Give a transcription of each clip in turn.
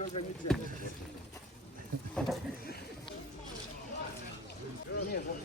тоже нельзя. Нет, вот,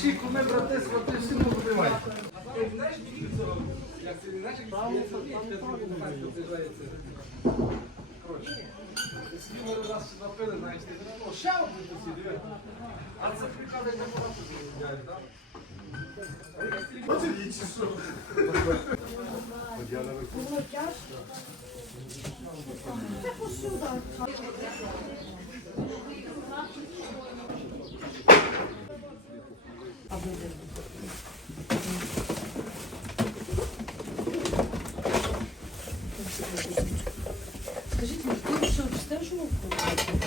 Чіку, ми брати, свати, всі ми подиваємо. Сліва раз напили, знаєш, ти ну, ще один посі, диви. А це прикази не було, що ти так? Оце вічі, що? Скажіть, ви що обстежував?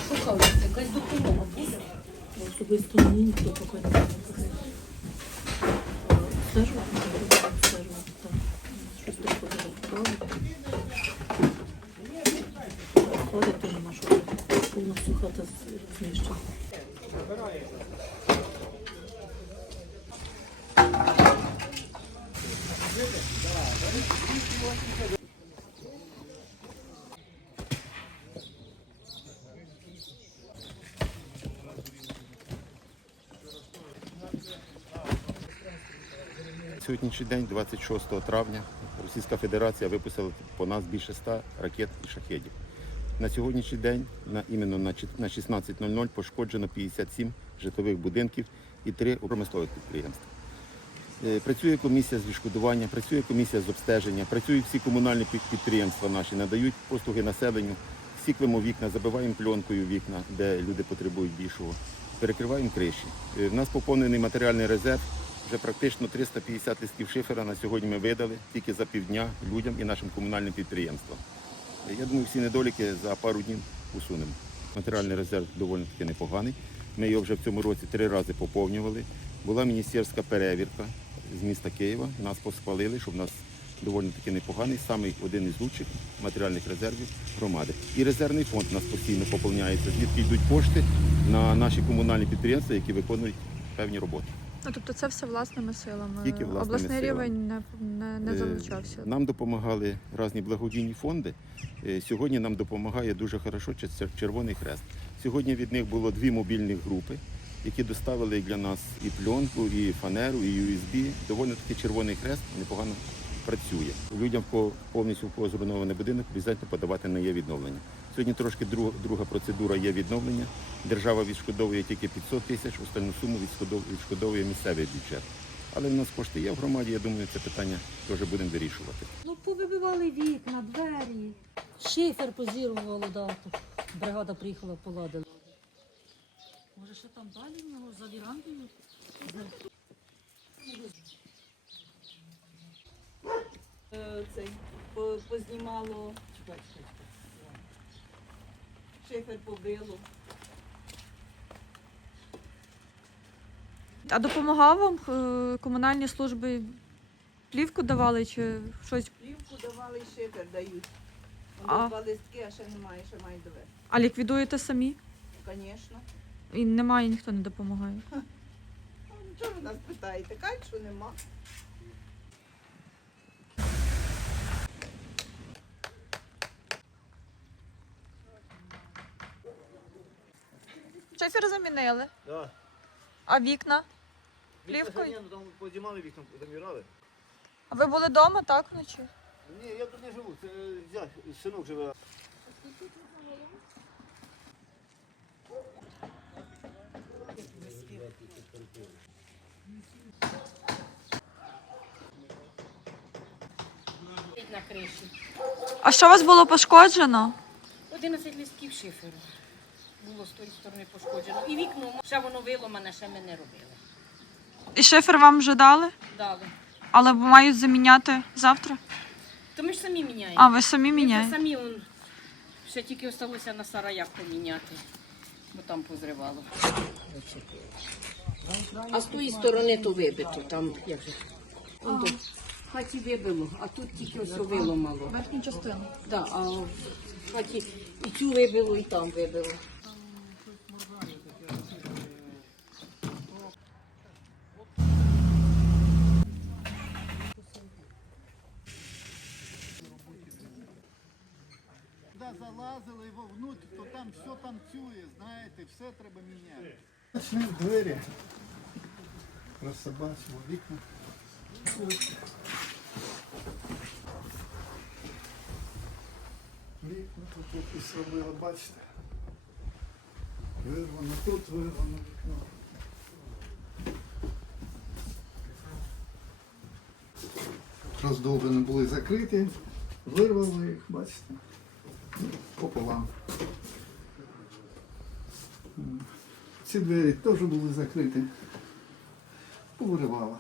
Шукав, якась допомога буде? Особисто мені ніхто поки не сказав. Обстежував, так. Щось. Ходить теж нема що. Повністю хата з- знищена. Сьогоднішній день, 26 травня, Російська Федерація випустила по нас більше 100 ракет і шахедів. На сьогоднішній день, на, іменно на 16.00 пошкоджено 57 житлових будинків і 3 промислових підприємства. Е, Працює комісія з відшкодування, працює комісія з обстеження, працюють всі комунальні підприємства наші, надають послуги населенню, стіклимо вікна, забиваємо пленкою вікна, де люди потребують більшого, перекриваємо криші. Е, В нас поповнений матеріальний резерв. Вже практично 350 листів шифера на сьогодні ми видали тільки за півдня людям і нашим комунальним підприємствам. Я думаю, всі недоліки за пару днів усунемо. Матеріальний резерв доволі таки непоганий. Ми його вже в цьому році три рази поповнювали. Була міністерська перевірка з міста Києва. Нас похвалили, що в нас доволі таки непоганий, самий один із лучших матеріальних резервів громади. І резервний фонд у нас постійно поповняється, звідки йдуть кошти на наші комунальні підприємства, які виконують певні роботи. Ну, тобто це все власними силами. Тільки власними Обласний силами. рівень не, не, не Е, залучався. Нам допомагали різні благодійні фонди. Е, Сьогодні нам допомагає дуже хорошо Чер- Чер- Червоний Хрест. Сьогодні від них було дві мобільні групи, які доставили для нас і пленку, і фанеру, і USB. Доволі таки Червоний Хрест непогано працює. Людям, в кого повністю в кого зруйнований будинок, обов'язково подавати на є відновлення. Сьогодні трошки друга, друга процедура є відновлення. Держава відшкодовує тільки 500 тисяч, остальну суму відшкодовує місцевий бюджет. Але в нас кошти є в громаді, я думаю, це питання теж будемо вирішувати. Ну, повибивали вікна, двері. Шифер позірувало, да. Бригада приїхала, поладила. Може, ще там далі в нього за вірандою? Е, цей по- познімало, шифер побило. А допомагав вам е, комунальні служби плівку давали чи щось? Плівку давали, і шифер дають. А? Вон Два листки, а ще немає, ще має довести. А ліквідуєте самі? Звісно. І немає, ніхто не допомагає. Ну, Чого ви нас питаєте? Кажуть, що нема. Шифер замінили. Да. А вікна? Плівкою? ні, ну там подімали вікна, замірали. А ви були вдома, так, вночі? Ні, я тут не живу, це зять, синок живе. На криші. А що у вас було пошкоджено? 11 листків шиферу. Було з тої сторони пошкоджено. І вікно, ще воно виломане, ще ми не робили. І шифер вам вже дали, Дали. але мають заміняти завтра. То ми ж самі міняємо. А, ви самі міняєте? Ми самі он, ще тільки осталося на сараях поміняти, бо там позривало. А з тої сторони то вибито, там як же. Он до в хаті вибило, а тут тільки ось виломало. Верхню частину. Так, а в хаті і цю вибило, і там вибило. Залазили вовнутрь, то там все танцює, знаєте, все треба міняти. Двері. Розсобачимо вікна. Вікна тут якось робили, бачите. Вирвано, тут вирвано вікно. Роздовбені були закриті, вирвали їх, бачите, пополам. Ці двері теж були закриті. Повиривало.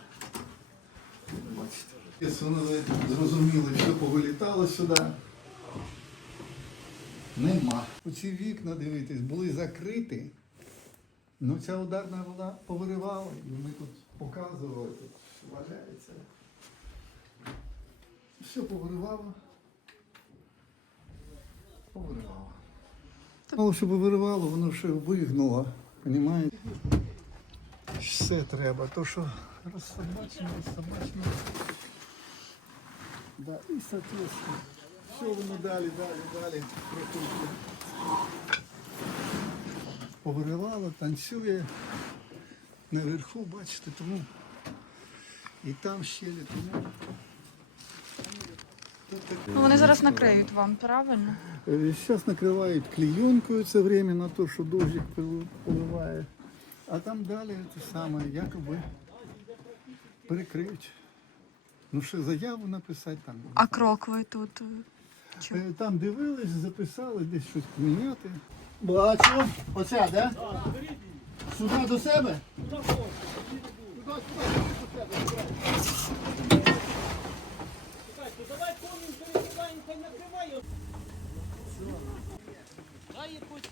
Бачите. Вони зрозуміли, що повилітало сюди. Нема. Оці вікна, дивитесь, були закриті. Ну ця ударна вода повиривала. І ми тут показували, тут валяється. Все повиривало. Повиривало. Мало, щоб виривало, воно ще вигнуло. Понімаєте? Все треба, то що розсобачено, розсобачено. Да, і соответственно, все воно далі, далі, далі. Повиривало, танцює. Наверху, бачите, тому і там щелі, тому. Ну, вони зараз накриють вам, правильно? Зараз накривають клейонкою це время на те, що дощик поливає. А там далі те саме, якоби перекриють. Ну ще заяву написати там. А крокви тут. е, Е, Там дивились, записали, десь щось поміняти. Бачу. Оця, да? Сюди до себе? Давай комін перекидаємо, хай накриває. Дай якусь